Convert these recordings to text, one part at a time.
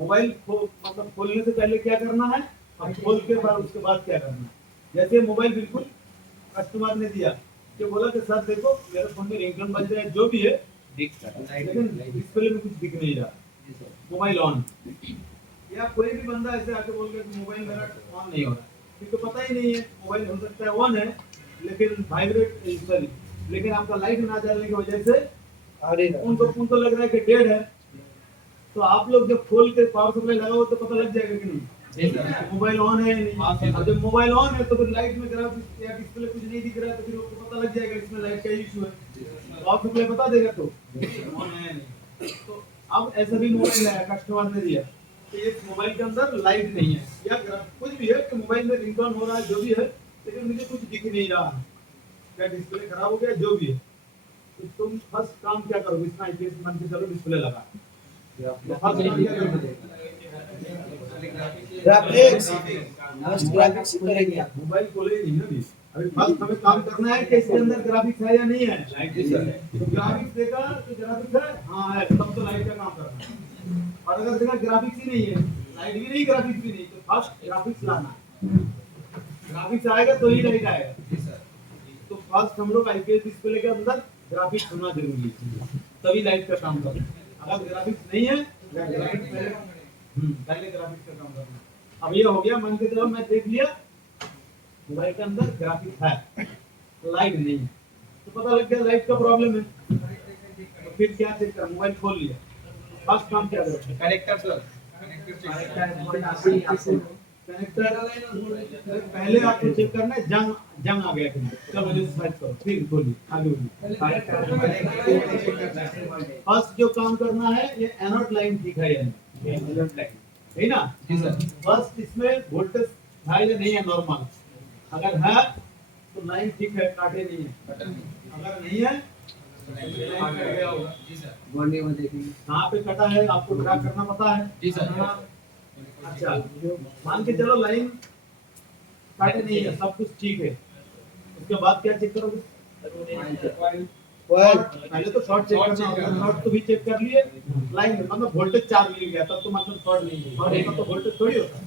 Mobile मतलब खोलने से पहले क्या करना है और खोल के बाद उसके बाद क्या करना है। जैसे मोबाइल बिल्कुल कस्टमर ने दिया कि बोला कि सर देखो मेरे फोन में रिंगटोन बज रहा है जो भी है लेकिन डिस्प्ले में कुछ दिख नहीं रहा, मोबाइल ऑन। या कोई भी बंदा ऐसे आके बोल गया कि मोबाइल मेरा ऑन नहीं हो रहा, क्योंकि पता ही नहीं है मोबाइल हो सकता है ऑन है लेकिन वाइब्रेट सॉरी लेकिन आपका लाइट ना जलने की वजह से उनको लग रहा है कि डेड है। तो आप लोग जब खोल के पावर सप्लाई लगाओ तो पता लग जाएगा कि नहीं मोबाइल ऑन है या नहीं। और जब मोबाइल ऑन है तो फिर लाइट में ग्राफिक्स या डिस्प्ले कुछ नहीं दिख रहा है तो फिर आपको पता लग जाएगा इसमें लाइट का इशू है, पावर सप्लाई बता देगा तो ऑन है नहीं। तो अब ऐसा भी मोबाइल है कस्टमर ने दिया कि इस मोबाइल के अंदर लाइट नहीं है या कुछ भी है कि मोबाइल में रिंगटोन हो रहा है जो भी है लेकिन मुझे कुछ दिख नहीं रहा है, क्या डिस्प्ले खराब हो गया जो भी है। तो तुम फर्स्ट काम क्या करोगे, इतना आईपीएस मान के चलो डिस्प्ले लगा ग्राफिक्स करेंगे। मोबाइल खोले नहीं ना अभी फर्स्ट हमें काम करना है कि इसके अंदर ग्राफिक्स है या नहीं है। तो ग्राफिक्स देखा तो ग्राफिक्स है, हाँ है, तब तो लाइट का काम करना है। और अगर देखा ग्राफिक्स ही नहीं है, लाइट भी नहीं ग्राफिक्स भी नहीं, तो फर्स्ट ग्राफिक्स लाना, ग्राफिक्स आएगा तो ही लाइट आएगा। तो फर्स्ट हम लोग आईपीएस डिस्प्ले के अंदर ग्राफिक्स होना जरूरी है तभी लाइट का काम करना। अगर ग्राफिक्स नहीं है ग्राफिक्स पहले ग्राफिक्स का काम करना। अब ये हो गया, मान के चलो मैं देख लिया मोबाइल के अंदर ग्राफिक्स है लाइट नहीं है तो पता लग गया लाइट का प्रॉब्लम है। तो फिर क्या चेक कर, मोबाइल खोल लिया, फर्स्ट काम क्या करोगे, कनेक्टर सर कनेक्टर पहले आपको चेक करना है जंग आ गया कि नहीं। चलो जैसे सर्च करो फिर खोलिए आगे बढ़िए। फर्स्ट जो काम करना है ये एनोड लाइन ठीक है या नहीं, है ना जी सर। फर्स्ट इसमें वोल्टेज है या नहीं है नॉर्मल, अगर है तो लाइन ठीक है काटे नहीं है, अगर नहीं है लाइन कट गया होगा। जी सर। बॉडी में देखेंगे कहाँ पे कटा है आपको ड्रा करना पता है। जी सर। अच्छा मान के चलो लाइन काटे नहीं है सब कुछ ठीक है, उसके बाद क्या चेक करोगे, पहले तो शॉर्ट चेक करना होगा, शॉर्ट तो भी चेक कर लिए, लाइन मतलब वोल्टेज 4 मिल गया तब तो मतलब शॉर्ट नहीं है, शॉर्ट होता तो वोल्टेज थोड़ी होता,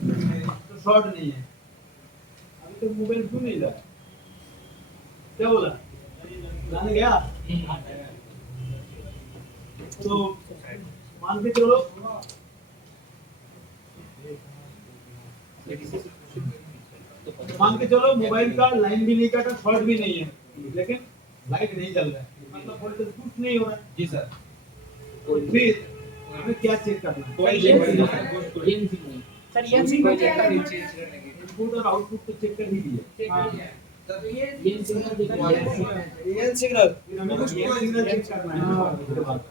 तो शॉर्ट नहीं है। अभी तो मोबाइल क्यों नहीं जा, क्या बोला लाने गया, तो मान के चलो मोबाइल का लाइन भी नहीं काटा शॉर्ट भी नहीं है लेकिन लाइट नहीं जल रहा है मतलब वोल्टेज कुछ नहीं हो रहा है। जी सर। फिर हमें क्या चेक करना है, इनपुट और आउटपुट तो चेक कर ही दिए, सिग्नल फिर हमें ये सिग्नल चेक करना है।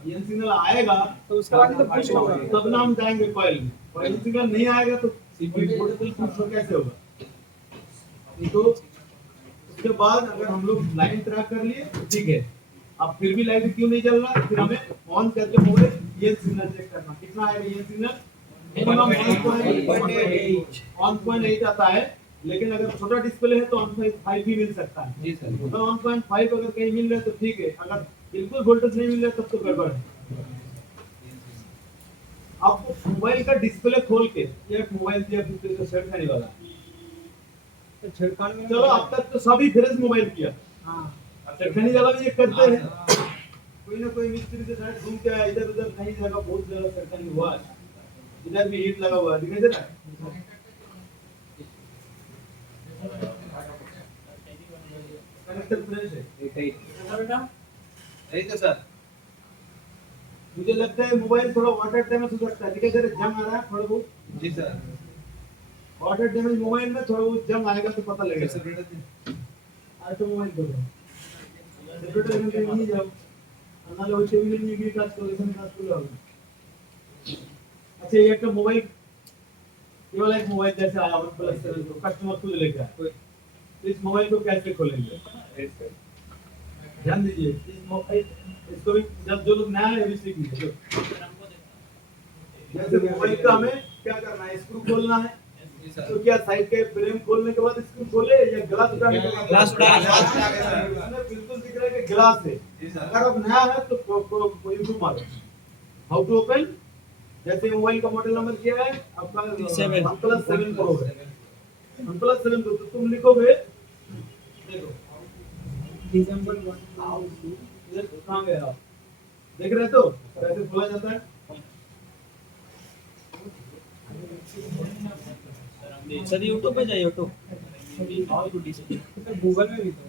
ये सिग्नल आएगा तो उसके बाद तो पुश होगा, तब ना हम जाएंगे कॉइल में, और ये सिग्नल नहीं आएगा तो वोल्टेज पुश कैसे होगा। तो उसके बाद अगर हम लोग लाइन ट्रैक कर लिए तो ठीक है, अब फिर भी लाइट क्यों नहीं जल रहा, फिर हमें ऑन करके मोबाइल ये सिग्नल चेक करना कितना आएगा, ये सिग्नल 1.8 आता है लेकिन अगर छोटा डिस्प्ले है तो 1.5 भी मिल सकता है। जी सर। तो 1.5 अगर कहीं मिल रहा है तो ठीक है, अगर बिल्कुल वोल्टेज नहीं मिल रहा है तब तो गड़बड़ है। आपको मोबाइल का डिस्प्ले खोल के ये मोबाइल दिया फिर तो सेट करने वाला छिड़कान में चलो अब तक तो सभी फ्रेश मोबाइल किया, छेड़खानी वाला भी ये करते हैं, कोई ना कोई मिस्त्री के साथ घूम के आया इधर उधर कहीं जगह बहुत जगह छेड़खानी हुआ है, इधर भी हीट लगा हुआ है दिखाई दे रहा है। कनेक्टर फ्रेश है यही तो सर। मुझे लगता है मोबाइल थोड़ा वाटर डैमेज हो सकता है, दिखाई दे रहा है जंग आ रहा है थोड़ा बहुत। जी सर। वाटर डैमेज मोबाइल में थोड़ा बहुत जंग आएगा तो पता लगेगा। आज तो मोबाइल दो सेपरेटर में नहीं जाओ अन्ना होते भी नहीं की काज को लेसन काज को लाओ। अच्छा ये एक मोबाइल ये वाला एक मोबाइल जैसे आया वन प्लस 7 तो कस्टमर खुद लेके आया, इस मोबाइल को कैसे खोलेंगे ध्यान दीजिए, इस मोबाइल इसको भी जब जो लोग नया है भी सीख लीजिए। जैसे मोबाइल का हमें क्या करना है, स्क्रू खोलना है तो क्या साइड के फ्रेम खोलने के बाद स्क्रू खोले या ग्लास उठाने के बाद, ग्लास हमें बिल्कुल दिख रहा है कि ग्लास है। अगर अब नया है तो इनको मारो हाउ टू ओपन जैसे मोबाइल का मॉडल नंबर क्या है आपका Seven. OnePlus 7 Pro है। OnePlus 7 Pro तो तुम लिखोगे देखो दिसंबर 1 ये कहाँ गया आप? देख रहे तो कैसे खोला जाता है। सर यूट्यूब पे जाइए यूट्यूब गूगल में भी तो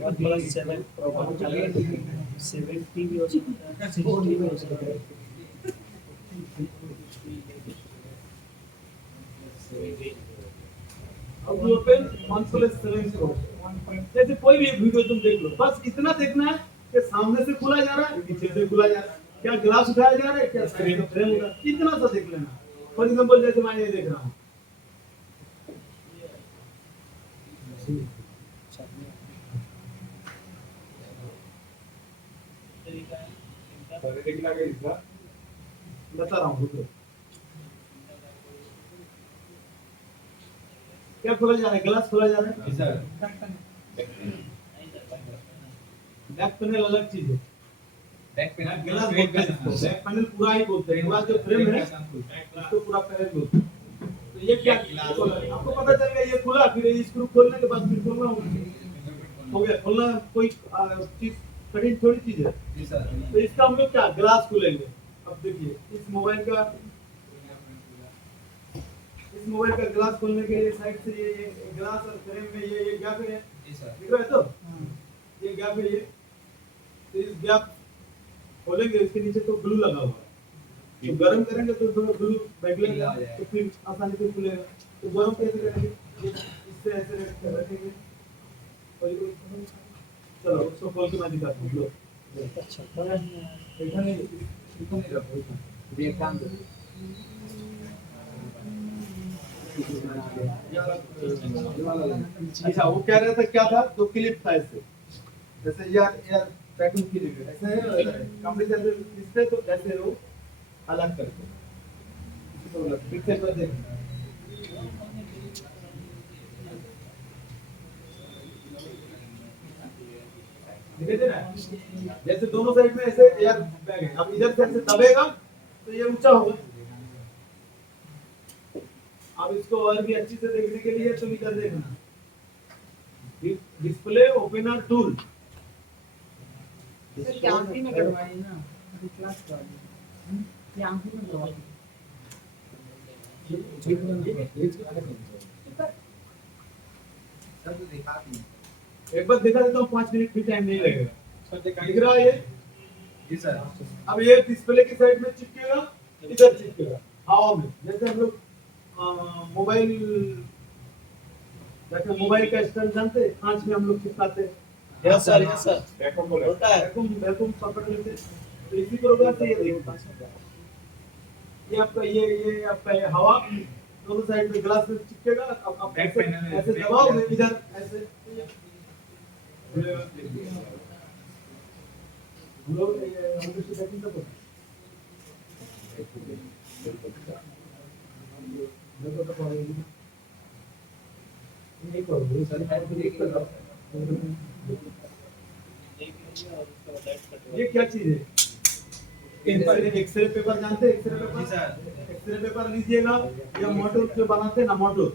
OnePlus 7 Pro 70 भी हो सकता है 60 भी हो सकता है अब यू ओपन OnePlus 7 Pro जैसे कोई भी एक वीडियो तुम देख लो बस इतना देखना है कि सामने से खुला जा रहा है पीछे से खुला जा रहा है क्या ग्लास उठाया जा रहा है क्या स्क्रीन फ्रेम उठा इतना सा देख लेना। फॉर एग्जांपल जैसे मैं ये देख रहा हूँ बता रहा हूँ रुको। क्या खोला जा रहा है ग्लास खोला जा रहा है बैक पैनल अलग चीज है ग्लास बोलते हैं इसको बैक पैनल पूरा ही बोलते हैं पूरा जो फ्रेम है उसको पूरा पैनल बोलते हैं। तो ये क्या आपको पता चल गया ये खुला फिर ये स्क्रू खोलने के बाद फिर खोलना हो गया खोलना कोई चीज कठिन थोड़ी चीज है। तो इसका हम लोग क्या ग्लास खोलेंगे। अब देखिए इस मोबाइल का ग्लास खोलने के लिए साइड से ये ग्लास और फ्रेम में ये गैप है दिख रहा है तो ये गैप है ये तो इस गैप खोलेंगे इसके नीचे तो ग्लू लगा हुआ है तो गर्म करेंगे तो थोड़ा ग्लू बैठेगा तो फिर आसानी से खुलेगा। तो गर्म कैसे करेंगे इससे ऐसे रखेंगे चलो उसको खोल के मैं दिखाता हूँ लो अच्छा इधर रखो ये काम दो अच्छा वो कह रहा था क्या था तो क्लिप था इससे जैसे यार पैकिंग क्लिप ऐसे है कंपनी से इस पे तो ऐसे वो अलग करके तो पिक्चर पर देख दिखाई दे रहा है जैसे दोनों साइड में ऐसे एयर बैग है अब इधर से ऐसे दबेगा तो ये ऊंचा होगा। अब इसको और भी अच्छी से देखने के लिए तुम इधर देखना डिस्प्ले ओपनर टूल आंखी में करवाई ना क्लास वाली ये आंखी में करवाई एक बार दिखा देता हूँ 5 मिनट भी टाइम नहीं लगेगा दिख रहा है ये जी सर अब ये डिस्प्ले की साइड में चिपकेगा इधर चिपकेगा हवा में जैसे हम लोग मोबाइल जैसे मोबाइल का स्टैंड जानते हैं कांच में हम लोग चिपकाते हैं यस सर होता है वैक्यूम पकड़ लेते तो इसी प्रकार से ये देखो ये आपका ये हवा दोनों साइड में ग्लास में चिपकेगा अब आप Back panel में ऐसे दबाओगे इधर ऐसे हम लोग सेटिंग कर नहीं करो ये क्या चीज है एक्सरे पेपर जानते हैं एक्सरे पेपर लीजिएगा या मोटर जो बनाते हैं ना मोटर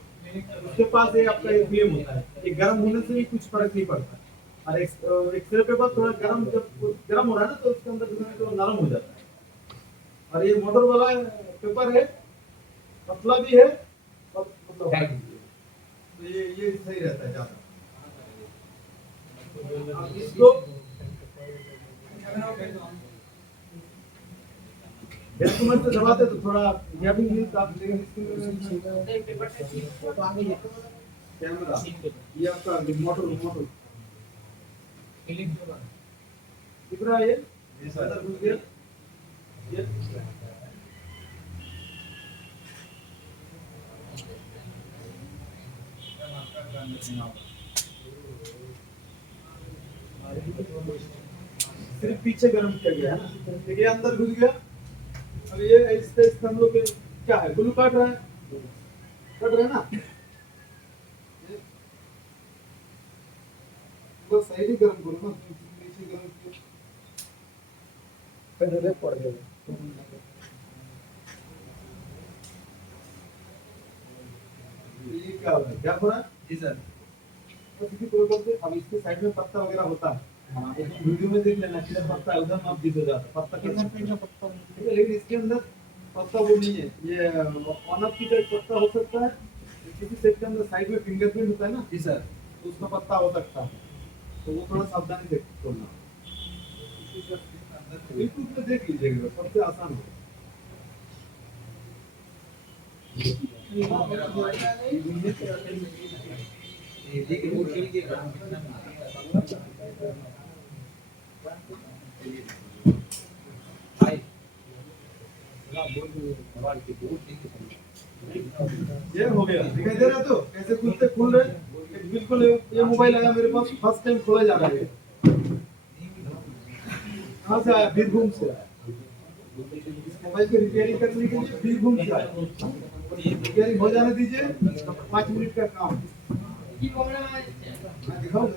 उसके पास ये आपका एक फ्लेम होता है ये गर्म होने से भी कुछ फर्क नहीं पड़ता और एक्सरे पेपर थोड़ा गर्म जब गर्म हो रहा है ना तो उसके अंदर तो नरम हो जाता है और ये मोटर वाला पेपर है पतला भी है और मतलब तो ये सही रहता है ज्यादा इसको डॉक्यूमेंट से दबाते तो थोड़ा यह भी न्यूज आप कैमरा ये आपका मोटर दिख रहा है ये अंदर घुस गया ये सिर्फ पीछे गर्म किया गया है ना, देखिए अंदर घुस गया। अब ये इस हम लोग क्या है, ग्लू काट रहा है, कट रहा है ना, तो साइड ही गर्म करो ना, नीचे गर्म किया पहले पड़ गया। ये क्या हो रहा है, क्या हो रहा है जी सर। तो किसी प्रोग्राम से अब इसके साइड में पत्ता वगैरह होता है, हाँ एक वीडियो में देख लेना, किधर पत्ता है उधर आप जीत हो जाता है, पत्ता किधर पे का पत्ता ठीक है, लेकिन इसके अंदर पत्ता वो नहीं है, ये ऑन ऑफ की टाइप पत्ता हो सकता है, किसी सेट के अंदर साइड में फिंगरप्रिंट होता है ना जी सर, तो उसका पत्ता हो सकता है, तो वो थोड़ा सावधानी से खोलना। यूट्यूब पे देख लीजिएगा, सबसे आसान है। ये हो गया, दिखाई दे रहा तो कैसे खुलते खुल रहे, बिल्कुल ये मोबाइल आया मेरे पास फर्स्ट टाइम खोला जा रहा है। कहाँ से आया, बीरभूम से आया। इस मोबाइल की रिपेयरिंग करने के लिए बीरभूम से आया, रिपेयरिंग हो जाने दीजिए, 5 मिनट का काम। मैं दिखाऊं,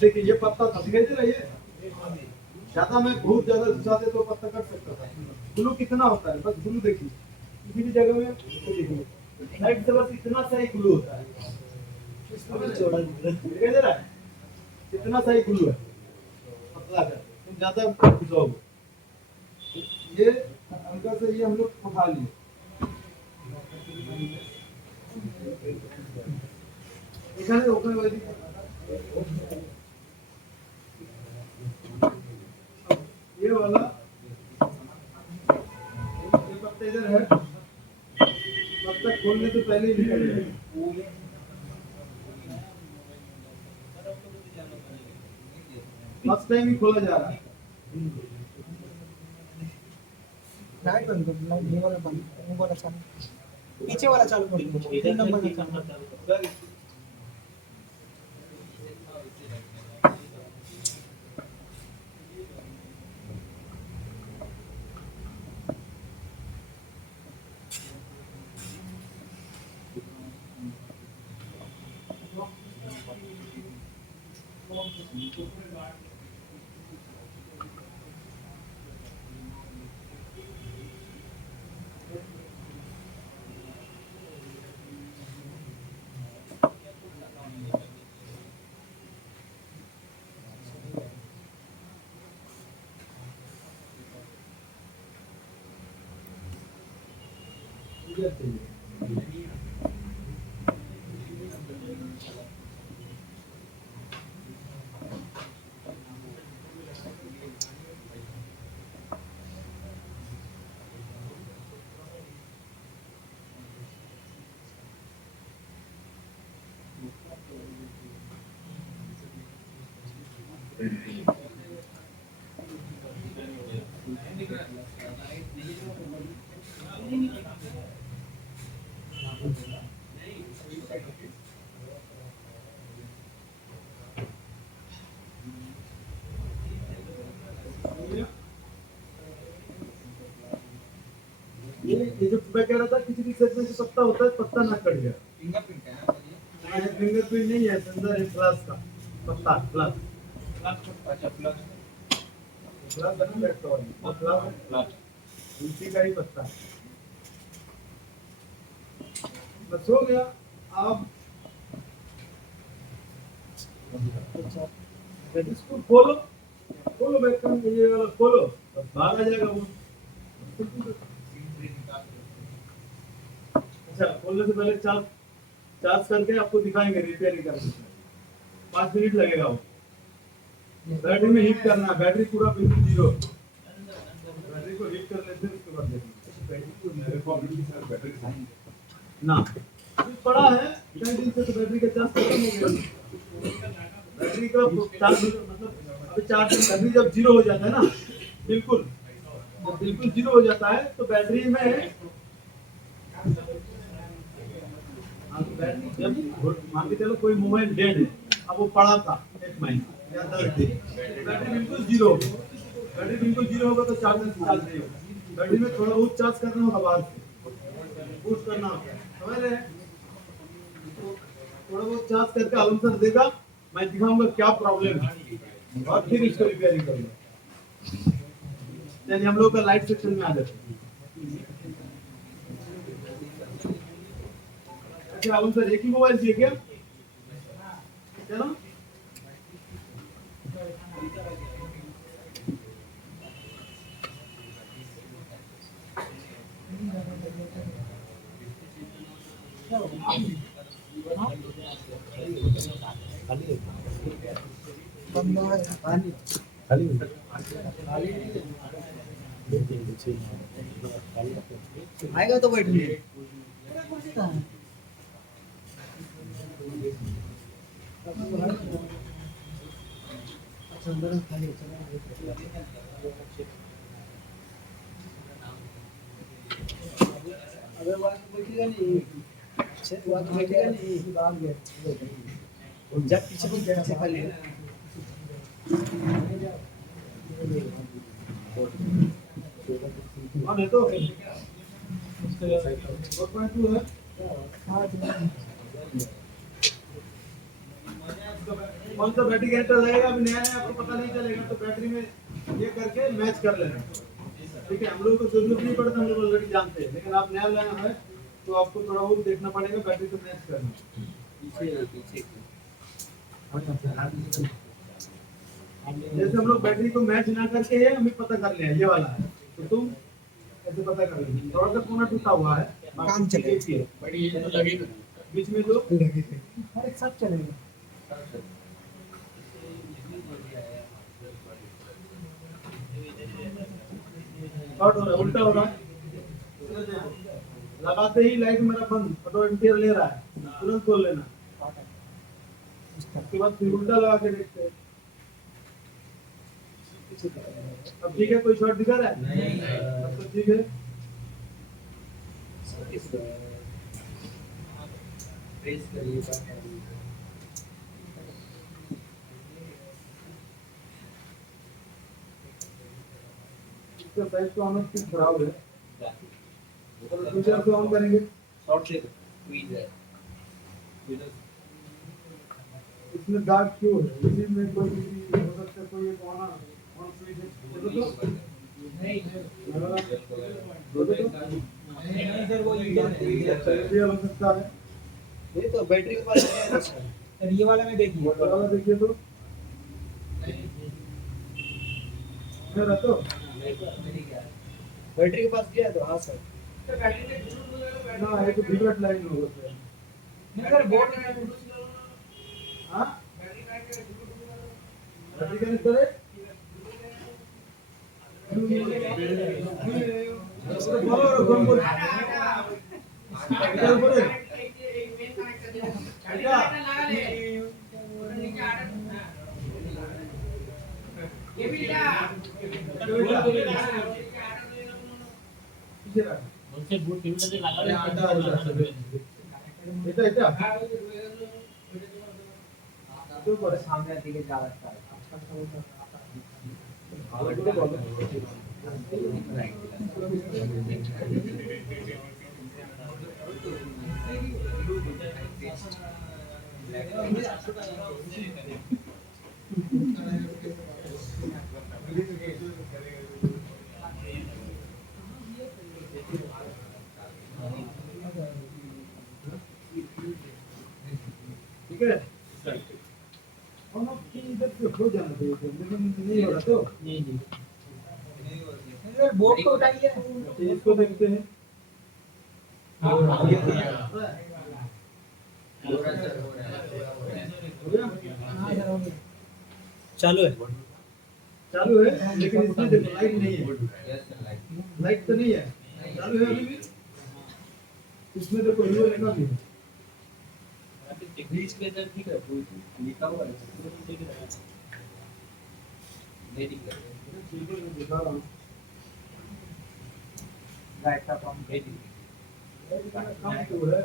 देखिए ये पत्ता था, दिखाई दे रहा है, ये ज्यादा मैं बहुत ज्यादा घुसाते तो पत्ता कट सकता था। ग्लू कितना होता है, बस ग्लू देखिए किसी भी जगह में, साइड से बस इतना सा ही ग्लू होता है, दिखाई दे रहा है, इतना सा ही ग्लू है पतला का, तुम ज्यादा घुसाओगे। ये हल्का से ये हम लोग उठा लिए, এখানে ওখানে ওইদিকে ये वाला ये पत्ता इधर है, पत्ता खोलने से पहले ही निकल जाएगा, फर्स्ट टाइम ही खोला जा रहा है। लाइट बंद कर, लाइट ये वाला बंद, वो वाला चालू, पीछे वाला चालू कर दो, 3 नंबर का करना। ये जो मैं कह रहा था, किसी भी सेट में जो पत्ता होता है, पत्ता ना कट गया, फिंगरप्रिंट है, फिंगरप्रिंट नहीं है, अंदर है प्लस का पत्ता, प्लस अच्छा प्लस प्लस है ना, बैक कवर प्लस प्लस उसी का ही पत्ता है, बस हो गया। अब इसको खोलो, खोलो बैक का ये वाला खोलो, बस बाहर आ जाएगा वो। अच्छा, खोलने से पहले चार्ज चार्ज करके आपको दिखाएंगे रिपेयरिंग करके, 5 मिनट लगेगा वो। बैटरी में हीट करना, बैटरी पूरा बिल्कुल जीरो, बैटरी को हीट कर लेते हैं, उसके बाद देखिए ना पड़ा है कई दिन से, तो बैटरी का चार्ज खत्म हो गया, बैटरी का चार्ज मतलब अभी चार्ज बैटरी जब जीरो हो जाता है ना, बिल्कुल जब बिल्कुल जीरो हो जाता है, तो बैटरी में जब मान के चलो कोई मोबाइल डेड है, अब वो पड़ा था 1 महीना या 10 दिन, बैटरी बिल्कुल जीरो होगी। बैटरी बिल्कुल जीरो होगा तो चार्जर से चार्ज नहीं होगा। बैटरी में थोड़ा बहुत चार्ज करना होगा, बाहर से बूस्ट करना होगा, समझ रहे हैं? तो थोड़ा बहुत चार्ज करके आलम सर देगा, मैं दिखाऊंगा क्या प्रॉब्लम है और फिर इसको रिपेयरिंग करूंगा। चलिए हम लोग का लाइट सेक्शन में आ जाते हैं। अच्छा आलम सर, एक ही मोबाइल चाहिए क्या? चलो बंदा है पानी आएगा तो बैठेंगे। अच्छा अंदर खाली अबे वहाँ तो बैठेगा नहीं, वहाँ तो बैठेगा नहीं, भाग गया जब पीछे खाली है। कौन है तो? और कौन तू है? कौन सा बैटरी कैरेक्टर लगेगा, अभी नया है, आपको पता नहीं चलेगा, तो बैटरी में ये करके मैच कर लेना। ठीक है, हम लोग को जरूरत नहीं पड़ता, हम लोग ऑलरेडी जानते हैं, लेकिन आप नया लाया है तो आपको थोड़ा बहुत देखना पड़ेगा, बैटरी से मैच करना। जैसे हम लोग बैटरी को मैच ना करके है, हमें पता कर लिया ये वाला है, तो तुम ऐसे पता कर लेना। थोड़ा सा कोना टूटा हुआ है, काम चलेगा। बड़ी ये तो लगेगा बीच में तो अरे सब चलेगा। शॉर्ट हो रहा है, उल्टा हो रहा है, लगाते ही लाइट मेरा बंद, ऑटो एम्पियर ले रहा है, तुरंत खोल लेना। उसके बाद फिर उल्टा लगा के देखते हैं। अब ठीक है, कोई शॉर्ट दिखा रहा है? नहीं, अब तो ठीक है। प्रेस करिए इसका साइज तो ऑन स्क्रीन खराब है, तो फ्यूचर से ऑन करेंगे। शॉर्ट से स्क्वीज है इसमें दाग क्यों है? इसी में कोई हो सकता है, कोई एक ऑन स्विच है, देखो तो नहीं सर, वो ये हो सकता है। ये तो बैटरी के पास है सर, ये वाला में देखिए, वाला देखिए तो मेरा तो बैटरी के पास गया है तो हाँ सर। ना है तो बिगड़ लाइन होगा सर। नहीं सर बोर्ड में हां बैटरी कनेक्टर है, तो बोलो कौन बोल इधर बोले क्या ये भी क्या पीछे रख उनसे बोर्ड टीवी से लगा अरे आटा এটা तो করে सामने दिखे जा रहा है। ठीक है, हम आपकी इधर से हो जाना चाहिए, लेकिन नहीं हो रहा तो नहीं सर बोर्ड को उठाइए। इसको देखते हैं। हो गया? हाँ सर हो गया। चालू है। चालू है, लेकिन इसमें देखो लाइट नहीं है, लाइट तो नहीं है, चालू है अभी भी। इसमें देखो हीरो लिखा भी है, बीच में इधर ठीक है, कोई लिखा हुआ है नहीं दिख रहा बिल्कुल मैं दिखा रहा हूँ। लाइट का पंप नहीं दिख काम तो है,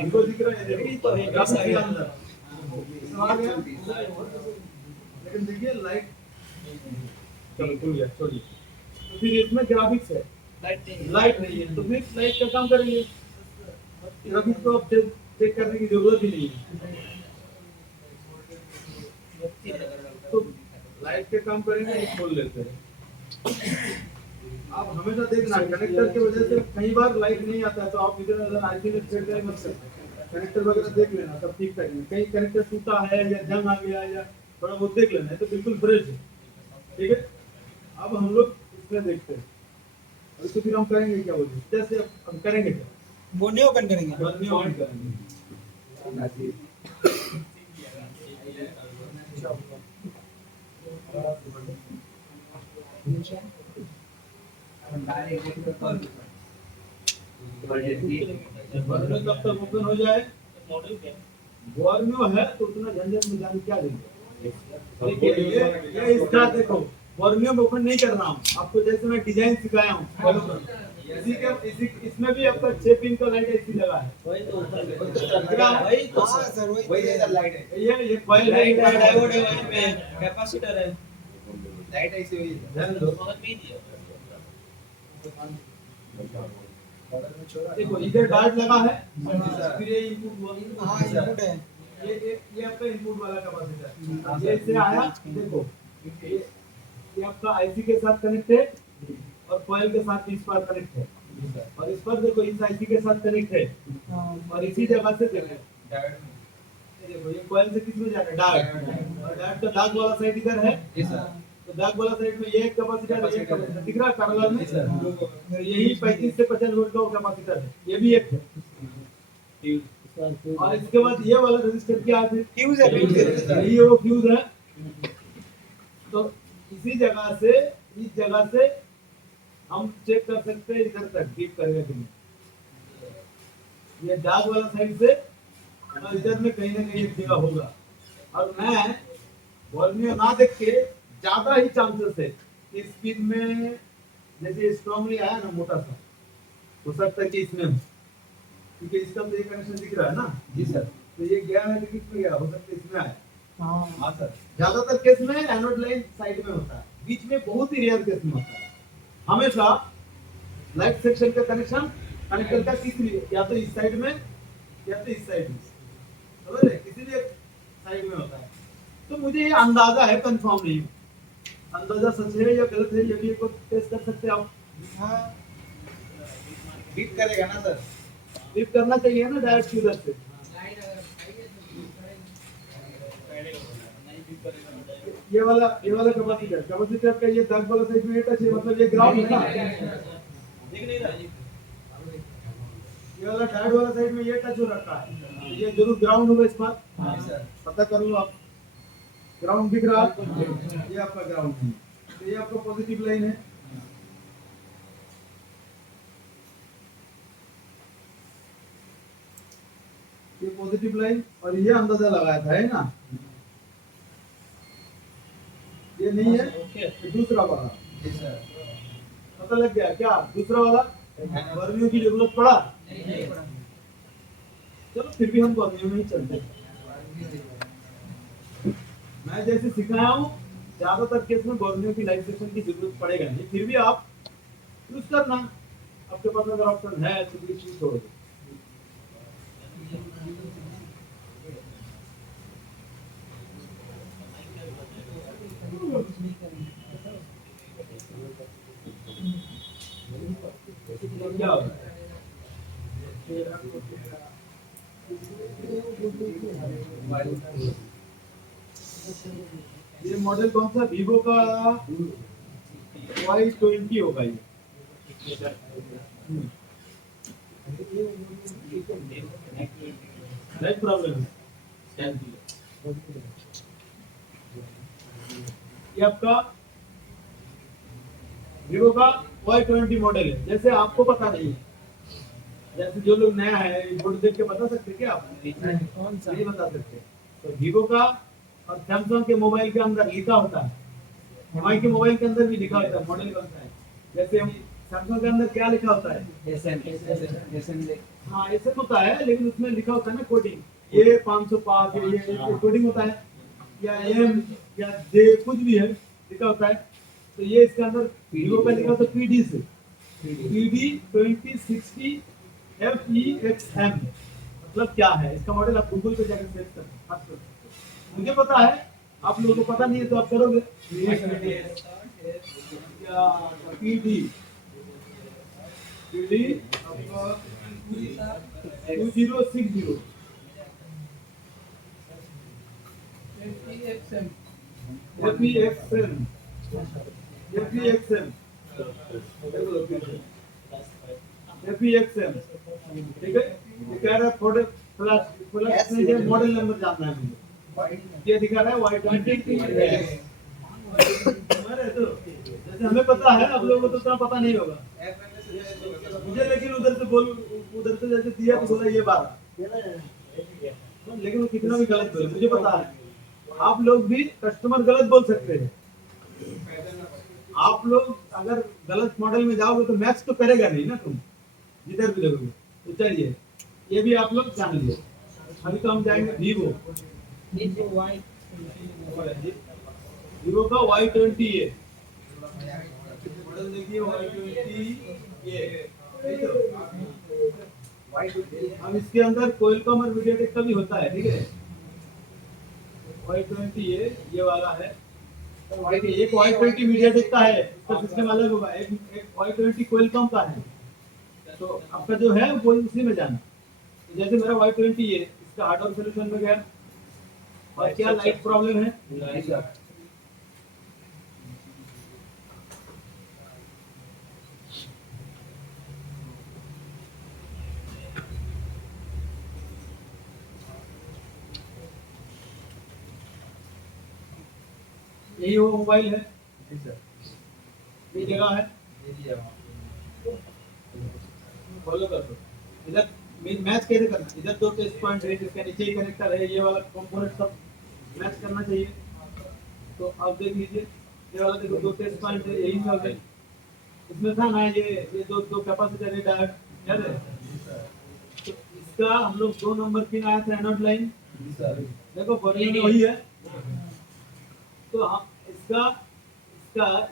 इनको दिख रहा है, देखिए तो है ग्राफिक्स के अंदर इसमें आ गया। लेकिन देखिए लाइट, चलो भूल गया, छोड़िए। तो फिर इसमें ग्राफिक्स है, लाइट नहीं है, तो फिर लाइट का काम करेंगे। ग्राफिक्स को अब चेक करने की जरूरत ही नहीं है, तो लाइट के काम करेंगे, ये खोल लेते हैं। आप हमेशा देखना कनेक्टर की वजह से कई बार लाइट नहीं आता है, तो आप इधर अगर आईसी में चेक करें मत कनेक्टर वगैरह देख लेना, सब ठीक ठाक है। कहीं कनेक्टर टूटा है या जंग आ गया या थोड़ा बहुत देख लेना है, तो बिल्कुल फ्रेश है। ठीक है, अब हम लोग इसमें देखते हैं। और इसको फिर हम करेंगे क्या बोलिए, जैसे हम करेंगे क्या, बोनियो ओपन करेंगे। बर्नियो ऑन करेंगे। बर्नियो जब तक ओपन हो जाए, मॉडल क्या बर्नियो है तो उतना झंझट में जाने क्या देंगे। देखिए ये इसका देखो, बर्नियो में ओपन नहीं कर रहा हूँ आपको, जैसे मैं डिजाइन सिखाया हूँ फॉलो करो। इसी इसमें भी आपका 6 पिन का लाइट ऐसी लगा है, वही तो वही तो सर, वही इधर लाइट है। ये कॉइल है, लाइट है, डायोड है, वहीं पे कैपेसिटर है, लाइट ऐसी हुई है। ध्यान दो। मगर नहीं दिया। देखो इधर डार्ट लगा है, फिर ये इनपुट हुआ। हाँ इनपुट है। ये आपका इनपुट वाला कैपेसिटर, ये इससे आया। देखो ये आपका आईसी के साथ कनेक्ट है और कॉइल के साथ इस पर कनेक्ट है, और इस पर देखो इस आईसी के साथ कनेक्ट है, और इसी जगह से देखो देखो ये कॉइल से किस में जा रहा है, डार्ट, और डार्ट का दाग वाला साइड इधर है। तो दाग वाला साइड में ये एक कैपेसिटर है, ये कैपेसिटर दिख रहा है पैरेलल में, यही 35 से 50 वोल्ट का कैपेसिटर है, ये भी एक है। और इसके बाद ये वाला रेजिस्टर क्या है, फ्यूज है, फ्यूज है। यही वो फ्यूज है। तो इसी जगह से, इस जगह से हम चेक कर सकते हैं इधर तक डीप करेगा कि नहीं। ये दाग वाला साइड से और इधर में कहीं ना कहीं एक जगह होगा, और मैं वॉल्यूम ना देख के ज्यादा ही चांसेस है इस पिन में, जैसे स्ट्रॉन्गली आया ना मोटा सा, हो सकता है कि इसमें हो, क्योंकि इसका तो ये कनेक्शन दिख रहा है ना। जी सर, तो ये गया है लेकिन इसमें गया, हो सकता है इसमें आया। हाँ सर, ज्यादातर केस में एनोड लाइन साइड में होता है, बीच में बहुत ही रेयर केस में होता है। हमेशा लाइट सेक्शन का कनेक्शन कनेक्टर का किसी या तो इस साइड में या तो इस साइड में, समझ रहे, किसी भी साइड में होता है। तो मुझे ये अंदाजा है, कंफर्म नहीं, अंदाजा सच है या गलत है, ये भी एक टेस्ट कर सकते हैं आप। हाँ बीट करेगा ना सर, बीट करना चाहिए ना डायरेक्ट यूजर से। ये वाला कैपेसिटर का ये दाग वाला साइड में टच है, मतलब ये ग्राउंड है ना, दिख नहीं रहा। ये वाला डायोड वाला साइड में ये टच हो रखा है, तो ये जरूर ग्राउंड होगा इस पर। हाँ सर, पता कर लो आप, ग्राउंड दिख रहा है, ये आपका ग्राउंड है, तो ये आपका पॉजिटिव लाइन है। ये पॉजिटिव लाइन, और ये अंदाजा लगाया था, है ना, ये नहीं है, ये दूसरा वाला। पता लग गया क्या, दूसरा वाला बर्नियो की जरूरत पड़ा, चलो फिर भी हम बर्नियो में ही चलते हैं। मैं जैसे सिखाया हूँ, ज्यादातर केस में बर्नियो की लाइट सेक्शन की जरूरत पड़ेगा नहीं, फिर भी आप यूज करना, आपके पास अगर ऑप्शन है तो भी चीज छोड़ दो। क्या होगा? ये मॉडल कौन सा, वीवो का Y20 होगा ये। लाइट प्रॉब्लम है, ये आपका वीवो का Y20 मॉडल है। जैसे आपको पता नहीं है, जैसे जो लोग नया है बोर्ड देख के बता सकते क्या आप? कौन सा? नहीं बता सकते। तो वीवो का और सैमसंग के मोबाइल के अंदर लिखा होता है, एमआई के मोबाइल के अंदर भी लिखा होता है, मॉडल बनता है। जैसे हम सैमसंग के अंदर क्या लिखा होता है, हाँ ऐसे होता है, लेकिन उसमें लिखा होता है ना कोडिंग, ये 505 है, ये कोडिंग होता है, या एम या जे कुछ भी है लिखा होता है। तो ये इसके अंदर वीवो का लिखा होता है पीडी से, पीडी 2060 FEXM, मतलब क्या है इसका मॉडल, आप गूगल पे जाकर सर्च कर सकते हो। मुझे पता है, आप लोगों को पता नहीं है तो आप करोगे पीडी पीडी 2060 FEXM FEXM, ठीक है। ये कह रहा है प्रोडक्ट प्लस में ये मॉडल नंबर जानना है मुझे, ये दिखा रहा है Y20। तो जैसे हमें पता है, आप लोगों को तो उतना पता नहीं होगा मुझे, लेकिन उधर से जैसे दिया तो बोला ये 12, लेकिन वो कितना भी गलत बोले मुझे पता है। आप लोग भी कस्टमर गलत बोल सकते हैं, आप लोग अगर गलत मॉडल में जाओगे तो मैच तो करेगा नहीं ना तुम, जिधर भी लगोगे। तो चलिए ये भी आप लोग जान लीजिए। अभी तो हम जाएंगे वीवो वीवो का Y20 है, मॉडल देखिए Y20 अब इसके अंदर कोइलकॉम और मीडियाटेक का भी होता है, ठीक है। Y20 ये वाला है, एक Y20 मीडियाटेक का है, इसका सिस्टम अलग होगा, एक Y20 कोइलकॉम का है। तो आपका जो है वो उसी में जाना। तो जैसे मेरा Y20 है, इसका हार्डवेयर सॉल्यूशन में गया और क्या लाइट प्रॉब्लम है, यही वो मोबाइल है, ये जगह है, फॉलो कर दो। इधर मैच कैसे करना, इधर 2 टेस्ट पॉइंट है, इसके नीचे ही कनेक्टर है, ये वाला कंपोनेंट सब मैच करना चाहिए। तो आप देख लीजिए, ये वाला देखो 2 टेस्ट पॉइंट है, यही सब है, इसमें था ना ये दो कैपेसिटर है, डायोड याद है। तो इसका हम लोग 2 नंबर पिन आया था एनोड लाइन, देखो बॉडी में वही है। तो हम इसका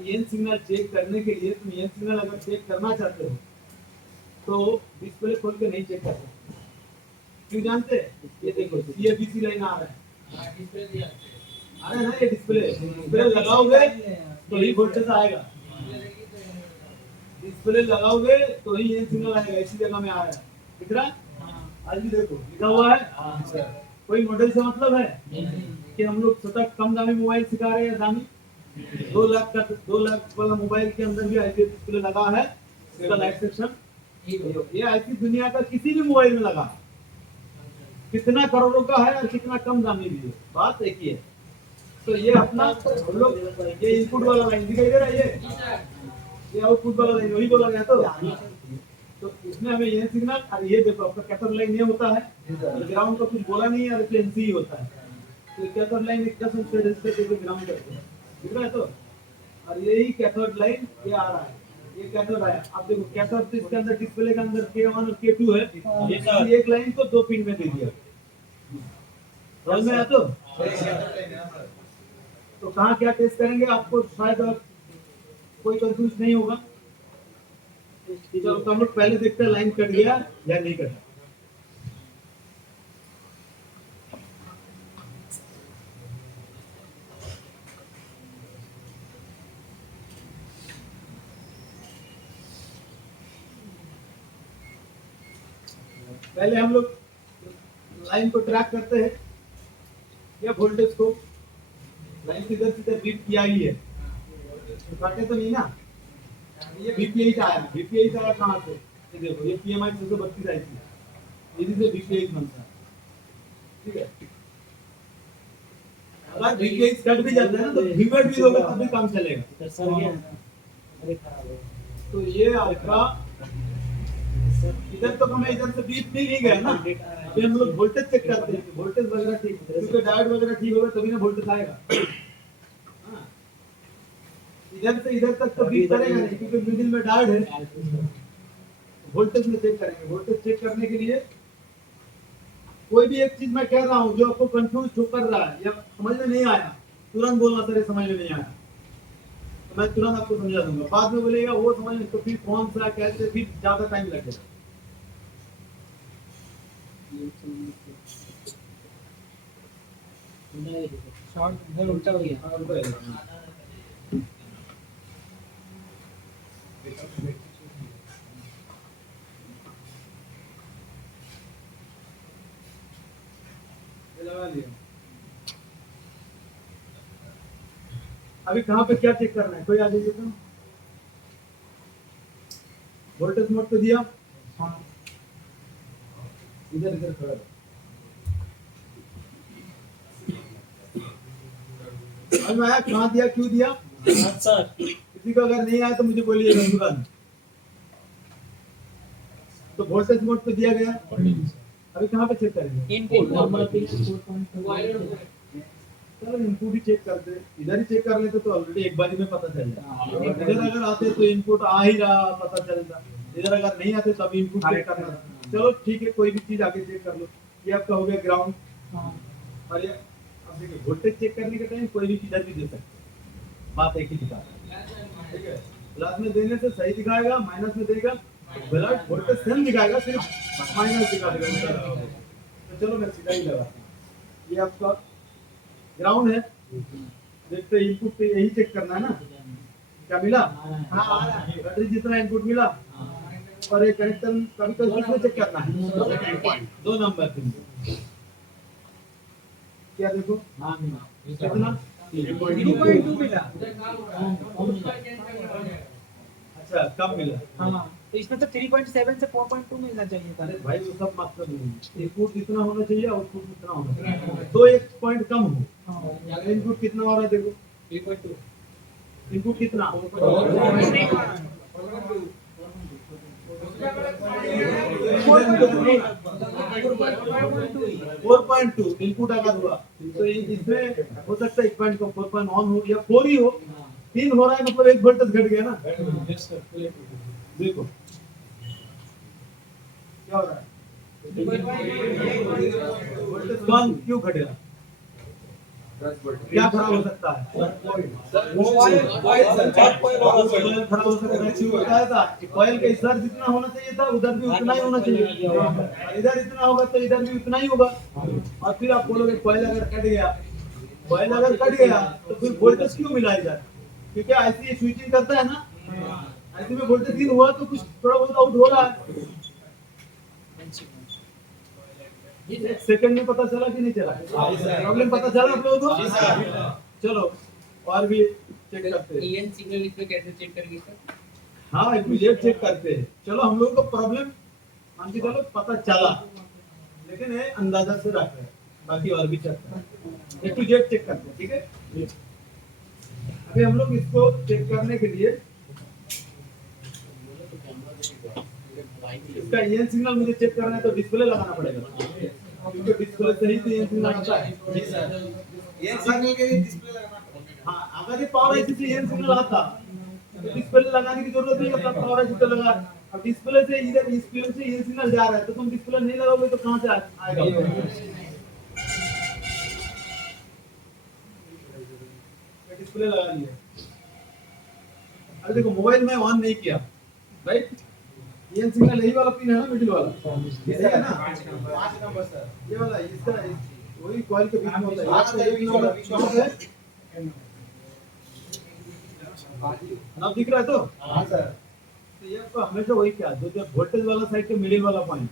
एन सिग्नल चेक करने के लिए, तुम एन सिग्नल अगर चेक करना चाहते हो तो डिस्प्ले खोल के नहीं चेक कर सकते, क्यों जानते हैं? ये देखो CABC लाइन आ रहा है, आ रहा है ना, ये डिस्प्ले लगाओगे तो ही वोल्टेज आएगा, डिस्प्ले लगाओगे तो ही एन सिग्नल आएगा, इसी जगह में आ रहा है, दिख रहा है? आज भी देखो लिखा हुआ है। कोई मॉडल से मतलब है कि हम लोग स्वतः कम दामी मोबाइल सिखा रहे हैं, दामी 2 लाख वाला मोबाइल के अंदर भी आईपीएस डिस्प्ले लगा है, इसका लाइट सेक्शन ये ऐसी दुनिया का किसी भी मोबाइल में लगा, कितना करोड़ों का है और कितना कम दामी भी है, बात एक ही है। तो ये अपना हम लोग ये इनपुट वाला लाइन दिखाई दे रहा है, ये आउटपुट वाला लाइन वही बोला गया। तो इसमें हमें ये सिग्नल, और ये देखो आपका कैथोड लाइन ये होता है, ग्राउंड का कुछ बोला नहीं है, रिफ्लेक्शन ही होता है। तो कैथोड लाइन एक दस से रेजिस्टर ग्राउंड करते हैं, ठीक है। तो और यही कैथोड लाइन ये आ रहा है, ये कैथोड आया। अब देखो कैथोड तो इसके अंदर डिस्प्ले के अंदर K1 और K2 है, ये एक लाइन को 2 पिन में दे दिया, समझ में आया? तो कहाँ क्या टेस्ट करेंगे आपको शायद कोई कंफ्यूज नहीं होगा। चलो तो हम लोग पहले देखते हैं लाइन कट गया या नहीं कटा। पहले हम लोग लाइन को ट्रैक करते हैं या वोल्टेज को, लाइन सीधे सीधे बीप किया ही है, काटे तो नहीं ना। ये VP8 आया, VP8 आया कहाँ से? ये देखो ये PMI 632 आई थी, इसी से VP8 बनता है, ठीक है। अगर VP8 कट भी जाता है ना तो रिवर्ट भी होगा तब भी काम चलेगा। तो ये आपका इधर तो हमें इधर से बीप मिल ही गया ना, अभी हम लोग वोल्टेज चेक करते हैं, वोल्टेज वगैरह ठीक, क्योंकि डायोड वगैरह ठीक होगा तभी ना वोल्टेज आएगा। हाँ। इधर से इधर तक तो बीप करेगा नहीं, क्योंकि मिडिल में डायोड है। वोल्टेज में चेक करेंगे। वोल्टेज चेक करने के लिए कोई भी एक चीज मैं कह रहा हूँ जो आपको कंफ्यूज कर रहा है या समझ में नहीं आया, तुरंत बोलना सर ये समझ में नहीं आया, तो मैं तुरंत आपको समझा दूंगा। बाद में बोलेगा वो समझ में, तो फिर कौन सा कैसे, फिर ज्यादा टाइम लगेगा। शॉर्ट इधर उल्टा हो गया। लगा लिया। अभी कहाँ पे क्या चेक करना है, कोई आ जाइए तो। वोल्टेज मोड पे दिया, हाँ इधर इधर खड़ा रहो। समझ में आया कहाँ दिया, क्यों दिया? सर किसी को अगर नहीं आया तो मुझे बोलिएगा तुरंत। तो वोल्टेज मोड पे दिया गया, अभी कहाँ पे चेक करेंगे? इनपुट नॉर्मल पे चलो इनपुट ही चेक करते, इधर ही चेक कर लेते तो ऑलरेडी एक बारी में पता चल जाए। इधर अगर आते तो इनपुट आ ही रहा पता चलता, इधर अगर नहीं आते तब इनपुट चेक करना था। चलो ठीक है, कोई भी चीज आगे चेक कर लो। ये आपका हो गया ग्राउंड, और ये अब देखिए वोल्टेज चेक करने के टाइम कोई भी किधर भी दे सकते, बात एक ही दिखा, ठीक है। प्लस में देने से सही दिखाएगा, माइनस में देगा गलत, वोल्टेज सेम दिखाएगा, सिर्फ माइनस दिखा देगा। तो चलो मैं सीधा ही लगाता हूँ। ये आपका ग्राउंड है, देखते इनपुट पे यही चेक करना है ना, क्या मिला? हाँ आ रहा है, बैटरी जितना इनपुट मिला। और एक कनेक्शन कभी कभी किसमें चेक करना है? 2 नंबर पे। क्या देखो कितना? 3.2 मिला। अच्छा कम मिला। हाँ तो इसमें तो 3.7 से 4.2 मिलना चाहिए था। अरे भाई वो सब मतलब नहीं, इनपुट जितना होना चाहिए आउटपुट उतना होना चाहिए, तो एक पॉइंट कम हो। इनपुट कितना हो रहा है देखो, 3.2 इनपुट कितना? 4.2 इनपुट अगर हुआ तो इसमें हो सकता है 1 पॉइंट 4 पॉइंट ऑन हो या 4 ही हो, 3 हो रहा है मतलब 1 वोल्टेज घट गया ना। देखो क्या हो रहा है, वोल्टेज कम क्यों घटेगा? क्या खराब हो सकता है? कॉइल खराब हो सकता है, क्यों बताया था कि कॉइल का इधर जितना होना चाहिए था उधर भी उतना ही होना चाहिए, और इधर इतना होगा तो इधर भी उतना ही होगा। और फिर आप बोलोगे कॉइल अगर कट गया, कॉइल अगर कट गया तो फिर वोल्टेज क्यों मिला इधर? क्योंकि ऐसी स्विचिंग करता है ना, ऐसे में वोल्टेज इन हुआ तो कुछ थोड़ा बहुत आउट हो रहा है। एक सेकंड में पता चला कि नहीं चला? प्रॉब्लम पता चला आप लोगों को? चलो और भी चेक करते हैं। EN सिग्नल इसमें कैसे चेक करेंगे सर? हाँ इमीडिएट चेक करते हैं। चलो हम लोगों को प्रॉब्लम मान के चलो पता चला, लेकिन ये अंदाजा से रख रहे हैं, बाकी और भी चेक करते हैं, A to Z चेक करते हैं, ठीक है। अभी हम लोग इसको चेक करने के लिए इसका EN सिग्नल मुझे चेक करना है तो डिस्प्ले लगाना पड़ेगा, क्योंकि डिस्प्ले से ही तो EN सिग्नल आता है। EN सिग्नल के लिए डिस्प्ले लगाना पड़ेगा। हाँ अगर ये पावर IC से EN सिग्नल आता तो डिस्प्ले लगाने की जरूरत नहीं है, अपना पावर IC तो लगा। अब डिस्प्ले से इधर इस पिन से EN सिग्नल जा रहा है तो तुम डिस्प्ले नहीं लगाओगे तो कहां से आएगा? डिस्प्ले लगा लिया। अरे देखो मोबाइल में ऑन नहीं किया, राइट? EN सिग्नल यही वाला पिन है ना, मिडिल वाला, ये है ना 5 नंबर सर, ये वाला इसका वही कॉइल के बीच में होता है, ये वाला बीच में होता है ना, दिख रहा है तो? हां सर। तो ये आपको हमेशा वही क्या, जो वोल्टेज वाला साइड के मिडिल वाला पॉइंट,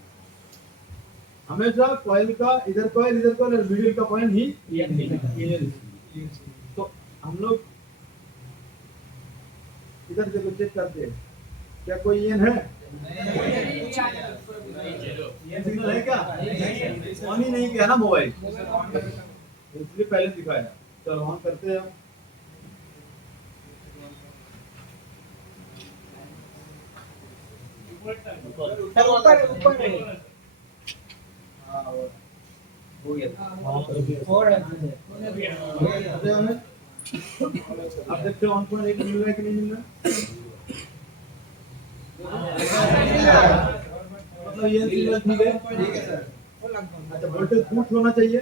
हमेशा कॉइल का इधर कॉइल और मिडिल का पॉइंट ही EN। तो हम लोग इधर देखो चेक करते हैं क्या कोई EN है? सिग्नल है क्या? ऑन ही नहीं किया ना मोबाइल, इसलिए पहले दिखाया। चलो ऑन करते हैं। सर ऊपर है। हो गया और है। आप देखते हो ऑन पॉइंट एक मिल रहा है कि नहीं मिल रहा मतलब ये सिग्नल ठीक है सर। अच्छा वोल्टेज बूस्ट होना चाहिए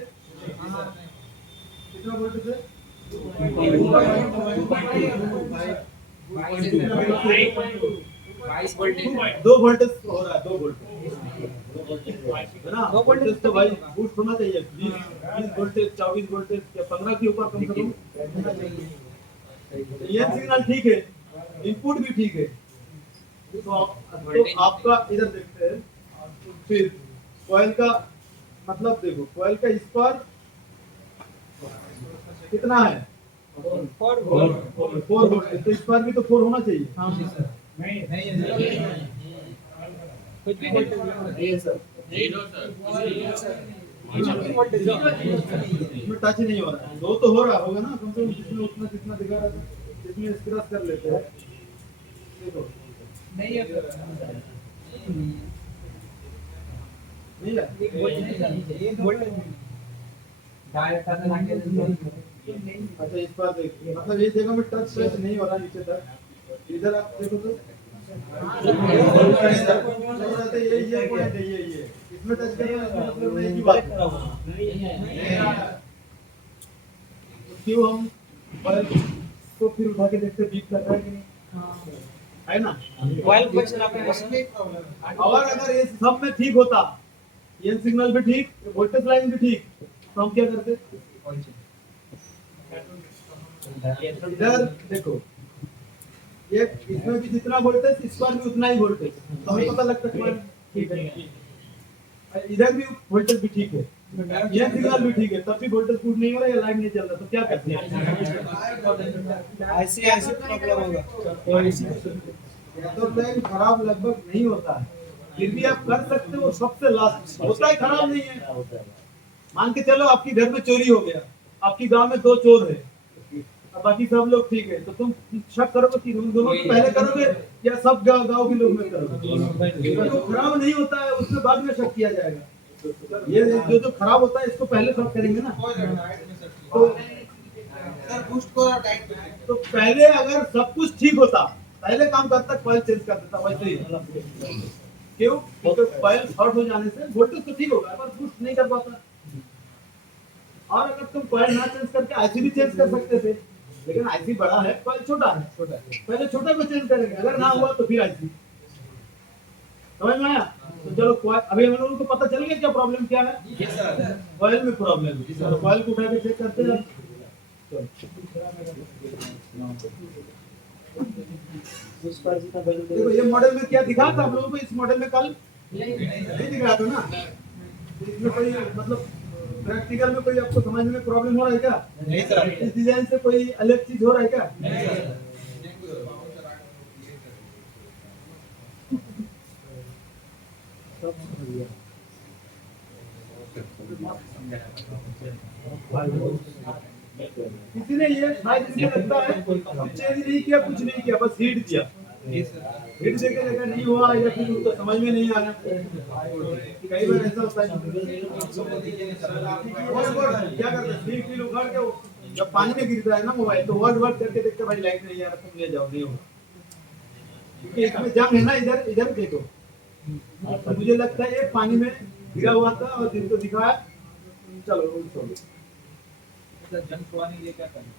कितना वोल्टेज है 22 वोल्ट 2 वोल्टेज हो रहा है 2 वोल्टेज है ना 2 वोल्टेज तो भाई बूस्ट होना चाहिए 20 वोल्टेज 24 वोल्टेज या 15 के ऊपर कम से कम ये सिग्नल ठीक है इनपुट भी ठीक है तो आपका इधर देखते हैं फिर कॉइल का मतलब देखो कॉइल का इस पर कितना है 4 4 वोल्ट तो इस पर भी तो 4 होना चाहिए हाँ जी सर नहीं कुछ भी वोल्टेज इसमें टच नहीं हो रहा है 2 तो हो रहा होगा ना कम से कम जिसमें उतना कितना दिखा रहा था जिसमें क्रॉस कर लेते हैं देखो नहीं है नहीं है एक वोल्टेज अच्छा इस पर देखिए मतलब ये जगह में टच नहीं हो रहा नीचे तक इधर आप देखो तो ये पॉइंट है ये इसमें टच करना मतलब नहीं की बात क्यों हम कॉइल को फिर उठा के देखते बीट कर रहा है कि नहीं है ना कॉइल क्वेश्चन आपने और अगर ये सब में ठीक होता ये सिग्नल भी ठीक वोल्टेज लाइन भी ठीक तो हम क्या करते इधर देखो ये इसमें भी जितना वोल्टेज इस पर भी उतना ही वोल्टेज तो हमें पता लगता है ठीक है इधर भी वोल्टेज भी ठीक है ये सिग्नल भी ठीक है तब भी वोल्टेज पूर्ण नहीं हो रहा है लाइन नहीं चल रहा तो क्या करते हैं ऐसे प्रॉब्लम होगा तो लाइन खराब लगभग नहीं होता है फिर भी आप कर सकते हो सबसे लास्ट होता ही खराब नहीं है मान के चलो आपकी घर में चोरी हो गया आपकी गांव में 2 चोर है बाकी सब लोग ठीक है तो तुम शक करोगे कि उन दोनों को पहले करोगे या सब गांव के लोग में करोगे जो खराब नहीं होता है उसमें बाद में शक किया जाएगा ये जो खराब होता है इसको पहले शक करेंगे ना तो पहले अगर सब कुछ ठीक होता पहले काम करता कॉइल चेंज कर देता वैसे ही क्यों क्योंकि कॉइल शॉर्ट हो जाने से वोल्टेज तो ठीक होगा पर बूस्ट नहीं कर पाता और अगर तुम कॉइल ना चेंज करके आईसी भी चेंज कर सकते थे लेकिन आईसी बड़ा है कॉइल छोटा है पहले छोटा को चेंज करेंगे अगर ना हुआ तो फिर आईसी समझ में आया तो चलो कॉइल अभी हम लोगों को पता चल गया क्या प्रॉब्लम क्या है कॉइल में प्रॉब्लम है तो कॉइल को उठा के चेक करते हैं देखो ये मॉडल में क्या दिखा था आप लोगों को इस मॉडल में कल नहीं दिख रहा था ना इसमें कोई मतलब प्रैक्टिकल में कोई आपको समझने में प्रॉब्लम हो रहा है क्या नहीं सर इस डिजाइन से कोई अलग चीज हो रहा है क्या किसी ने ये शायद इसमें लगता है चेंज नहीं किया कुछ नहीं किया बस हीट दिया हीट देके देखा नहीं हुआ या फिर उसको समझ में नहीं आया कई बार ऐसा होता है क्या करते हैं स्टील फील उखाड़ के जब पानी में गिरता है ना मोबाइल तो वर्ड वर्ड करके देखते भाई लाइट नहीं आ रहा तुम ले जाओ नहीं होगा क्योंकि इसमें जंग है ना इधर इधर देखो तो मुझे लगता है ये पानी में गिरा हुआ था और जिनको दिखाया चलो छोड़ो जंग छुड़वाने के लिए क्या करें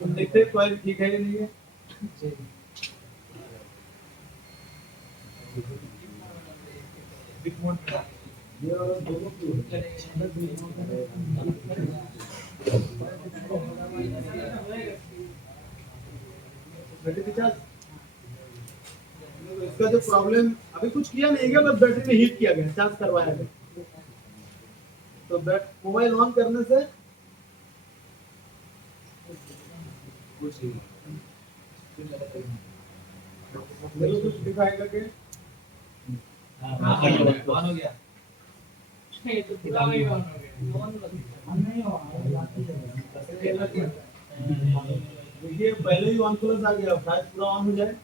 तुम देखते कॉइल ठीक है या नहीं है ये वाला दोनों बैटरी चार्ज इसका जो प्रॉब्लम अभी कुछ किया नहीं है, बस बैटरी में हीट किया गया, चार्ज करवाया गया। तो मोबाइल ऑन करने से कुछ दिखाएगा कि ऑन हो गया। ये तो पूरा ही ऑन हो गया। देखिए पहले ही वन प्लस आ गया, शायद पूरा ऑन हो जाए।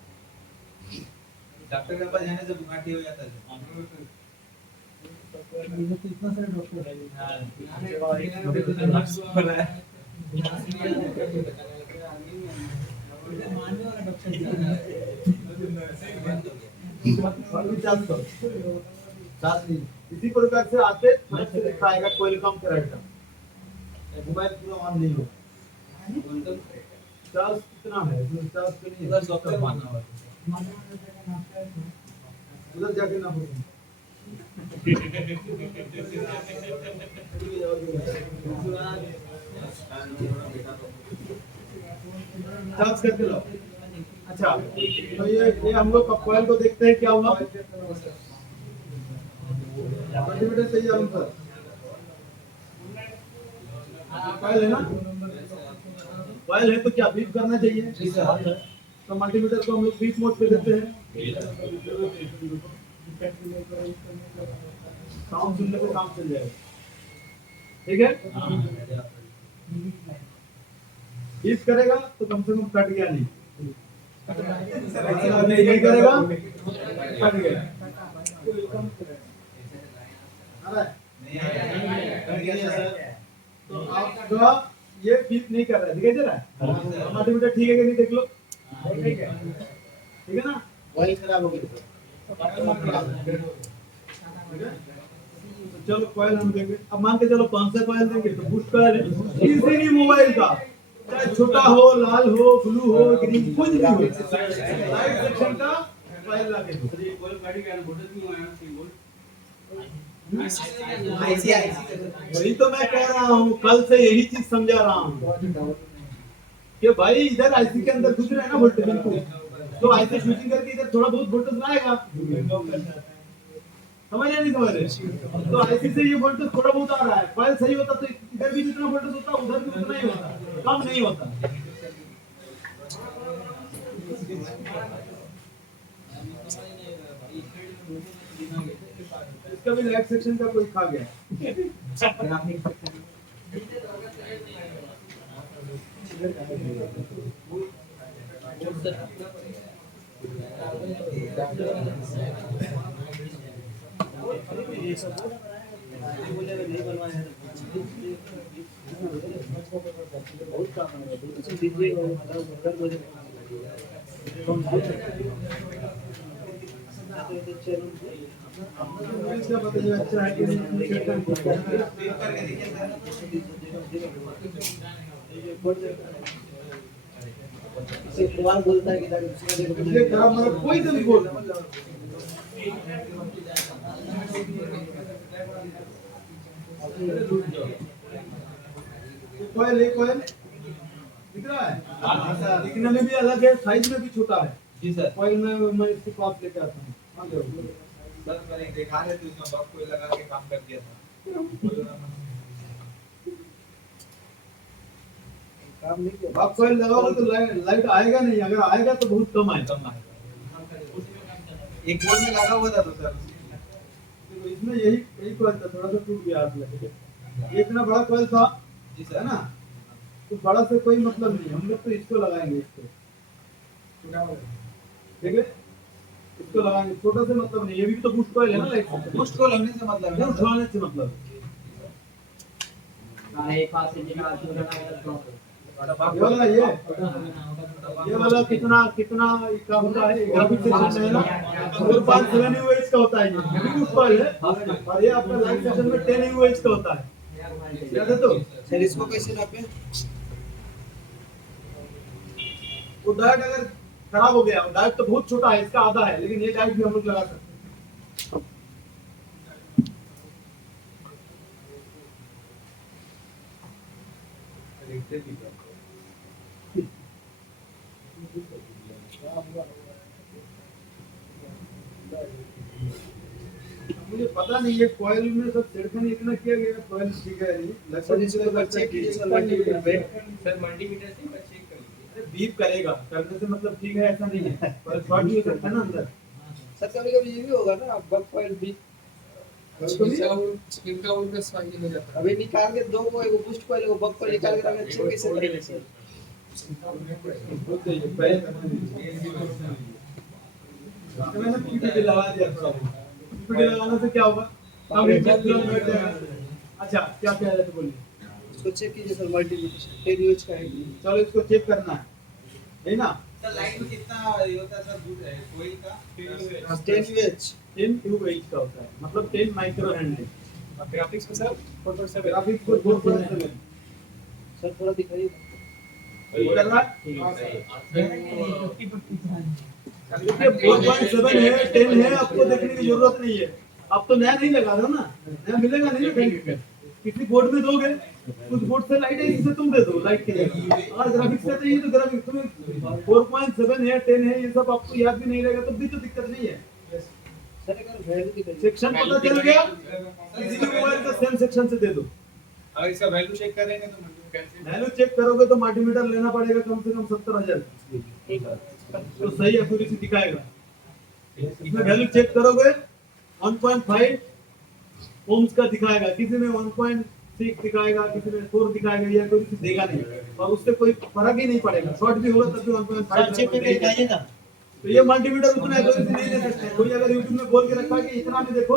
डॉक्टर के पास जाने से बुखार ठीक हो जाता है। ये तो इतना सारे डॉक्टर मानने वाला डॉक्टर इसी प्रकार से आते से दिखाएगा क्वालिकॉम कैरेक्टर, मोबाइल पूरा ऑन नहीं होगा। चार्ज कितना है इसमें? चार्ज पे नहीं है, डॉक्टर मानना होगा। उधर जाके ना बोलो। चार्ज करके लो। अच्छा तो ये हम लोग कॉइल को देखते हैं क्या हुआ। मल्टीमीटर चाहिए हम सर, कॉइल है ना, कॉइल है तो क्या बीप करना चाहिए। तो मल्टीमीटर को हम लोग बीप मोड पे देते हैं, साउंड सुनने पे काम चल जाएगा। ठीक है, बीप करेगा तो कम से कम कट गया नहीं, नहीं करेगा कट गया। तो आपका ये बीप नहीं कर रहा है, दिखाई दे रहा है। मल्टीमीटर ठीक है कि नहीं देख लो, ठीक है ना। कॉइल खराब हो गई। तो चलो कॉइल हम देंगे। अब मान के चलो कौन सा कॉइल देंगे, तो बूस्ट कॉइल है किसी भी मोबाइल का, चाहे छोटा हो, लाल हो, ब्लू हो, ग्रीन, कुछ भी हो, लाइट सेक्शन का कॉइल लगे दो। ये कॉइल गाड़ी का वोल्टेज नहीं आया 3 वोल्ट। वही तो मैं कह रहा हूँ, कल से यही चीज समझा रहा हूँ कि भाई इधर आईसी के अंदर कुछ है ना वोल्टेज, बिल्कुल तो आईसी स्विचिंग करके इधर थोड़ा बहुत वोल्टेज लाएगा, समझ नहीं समझ रहे। तो आईसी से ये वोल्टेज थोड़ा बहुत आ रहा है, कॉइल सही होता तो इधर भी जितना वोल्टेज होता उधर भी उतना ही होता, कम नहीं होता। इसका भी लाइट सेक्शन का कोई खा गया। इसका बताइए अच्छा है कि कुमार बोलता है कि ये खराब मतलब कोई तो भी बोल। कॉइल है, कॉइल दिख रहा है, दिखने में भी अलग है, साइज में भी छोटा है। जी सर। कॉइल में मैं इसके पास लेके आता हूँ। सर मैंने देखा है तो इसमें बॉक्स कोई लगा के काम कर दिया था। काम नहीं किया। आप कॉइल लगाओगे तो लाइट आएगा नहीं, अगर आएगा तो बहुत कम आएगा। एक बोर्ड में लगा हुआ था तो सर तो इसमें यही कॉइल था, थोड़ा सा टूट गया हाथ लगे। ये इतना बड़ा कॉइल था जी है सर ना, तो बड़ा से कोई मतलब नहीं, हम लोग तो इसको लगाएंगे, इसको ठीक है, इसको लगाएंगे, छोटा से मतलब नहीं। ये भी तो बूस्ट कॉइल है ना, लाइट बूस्ट को लगने से मतलब है ना बूस्ट होने से मतलब। ये वाला कितना कितना का होता है, ग्राफिक सेक्शन में है ना 4.7 यूएच का होता है, ये भी बूस्ट कॉइल है। और ये आपका लाइट सेक्शन में 10 यूएच का होता है, याद है। तो सर इसको कैसे नापे? वो डायोड अगर खराब हो गया, डायोड तो बहुत छोटा है, इसका आधा है, लेकिन ये डायोड भी हम लोग लगा सकते हैं। मुझे पता नहीं है कॉइल में सब छेड़खानी इतना किया गया, कॉइल ठीक है नहीं सर इसको तो चेक कीजिए सर मल्टीमीटर पे। सर मल्टीमीटर से मैं चेक कर लीजिए। बीप करेगा, करने से मतलब ठीक है ऐसा नहीं है, पर शॉर्ट भी हो सकता है ना अंदर। सर कभी कभी ये भी होगा ना बग फाइल भी इनका उनका स्वाइल हो जाता अभी निकाल के दो को एक बूस्ट कॉइल को बग को निकाल के रखें चेक कैसे करेंगे सर? बहुत सही है, पहले करना नहीं। तो मैंने पीपीटी लगा दिया थोड़ा बहुत। पीपीटी लगाने से क्या होगा? कम इंटरेस्ट बैठ जाएगा। अच्छा क्या कह रहे थे बोलिए। इसको चेक कीजिए सर मल्टीमीटर 10 यूएच का है। चलो इसको चेक करना है ना? सर लाइट में कितना ये होता है सर दूर है कोई का 10 यूएच 10 UH का होता है, मतलब 10 माइक्रो हेनरी। ग्राफिक्स में सर 4.7 ग्राफिक्स को 4.7 सर थोड़ा दिखाइए। कर रहा है। देखिए 4.7 है, 10 है, आपको देखने की जरूरत नहीं है। अब तो नया नहीं लगा रहे हो ना, नया मिलेगा नहीं ना कहीं पे। किसी बोर्ड में दोगे, उस बोर्ड से लाइट है, इसे तुम दे दो लाइट के लिए। और ग्राफिक्स का चाहिए तो ग्राफिक्स तुम्हें 4.7 है, 10 है, ये सब आपको याद भी नहीं रहेगा तब भी तो दिक्कत नहीं है। सर अगर वैल्यू दिखाइए। सेक्शन पता चल गया, किसी भी मोबाइल का सेम सेक्शन से दे दो। अगर इसका वैल्यू चेक करेंगे तो मल्टीमीटर कैसे वैल्यू चेक करोगे तो मल्टीमीटर लेना पड़ेगा कम से कम 70,000, तो सही एक्यूरेसी दिखाएगा। इसमें वैल्यू चेक करोगे 1.5 ओम्स का दिखाएगा, किसी में 1.6 दिखाएगा, किसी में 4 दिखाएगा, या कोई देगा नहीं, और उससे कोई फर्क ही नहीं पड़ेगा। शॉर्ट भी होगा तब भी 1.5 चेक करके दिखाइए ना। तो ये मल्टीमीटर उतना एक्यूरेसी नहीं दे सकते। कोई अगर यूट्यूब में बोल के रखा कि इतना भी देखो,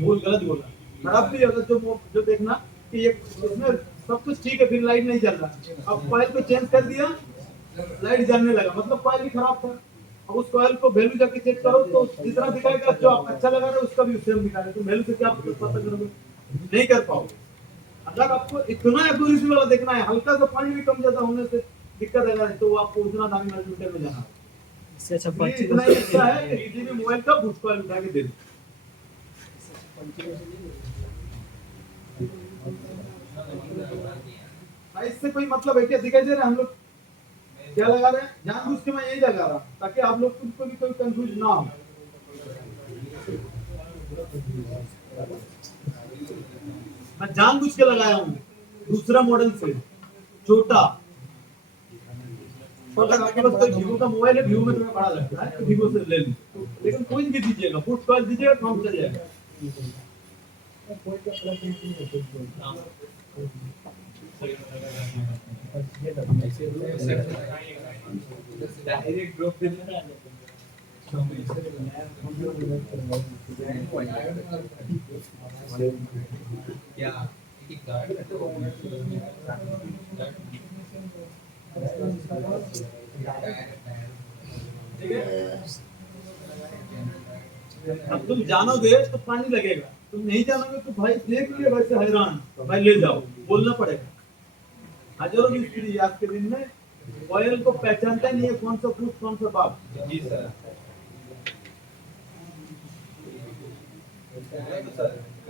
बोल गलत बोला, खराब भी अगर जो देखना कि ये इसमें सब कुछ ठीक है, फिर लाइट नहीं जल रहा। अब कॉइल को चेंज कर दिया, लाइट जलने लगा, मतलब कॉइल ही खराब था। अब उस कॉइल को वैल्यू जाके चेक करो तो जितना दिखाएगा, जो आप अच्छा लगा रहा है उसका भी सेम दिखाएगा। तो वैल्यू से क्या पता करोगे? नहीं कर पाओगे। अगर आपको इतना एक्यूरेसी वाला देखना है, हल्का सा पॉइंट भी कम ज्यादा होने से दिक्कत अगर है, तो आपको उतना दामी मल्टीमीटर में जाना है। इससे अच्छा ये इतना ही अच्छा है कि किसी भी मोबाइल का बूस्ट कॉइल उठा के दे दो। इससे कोई मतलब है क्या? दिखाई दे रहा है हम लोग क्या लगा रहे हैं? जानबूझ के मैं यही लगा रहा हूं ताकि आप लोग को भी कोई कंफ्यूज ना हो। मैं जानबूझ के लगाया हूं दूसरा मॉडल से छोटा। अगर आपके पास कोई वीवो का मोबाइल है, वीवो में तुम्हें बड़ा लगता है तो वीवो से ले लो, लेकिन कोई भी दीजिएगा, बूस्ट कॉइल दीजिएगा, काम चल जाएगा। डायरेक्ट ड्रॉप देना क्या एक गार्ड ठीक है? अब तुम जानोगे तो पानी लगेगा, तुम नहीं जानोगे तो भाई देख लिए वैसे हैरान, भाई ले जाओ, बोलना पड़ेगा। हजारों मिस्त्री आज के दिन में ऑयल को पहचानता नहीं है, कौन सा पूछ कौन सा बाप। जी सर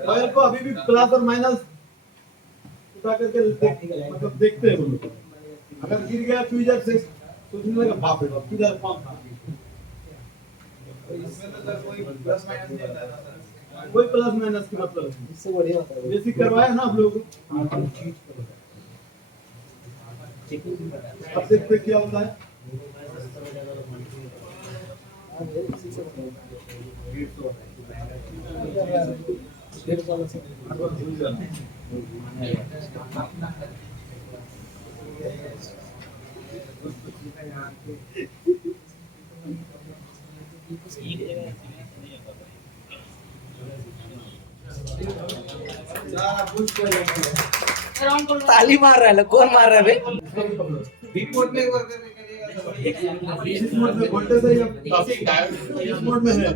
ऑयल को अभी भी प्लस और माइनस उठा करके मतलब देखते हैं वो लोग। अगर गिर गया फ्यूजर से सोचने लगा बाप रे बाप फ्यूजर कौन था। इसमें तो सर कोई प्लस माइनस नहीं होता है ना सर। कोई प्लस माइनस की मतलब नहीं। इससे बढ़िया होता है। बेसिक करवाया ना आप लोग, अब देखते क्या होता है। ताली मार रहा है, कौन मार रहा है बे? रिपोर्ट में वर्क करने के लिए इस मोड में वोल्टेज है या इस मोड में है।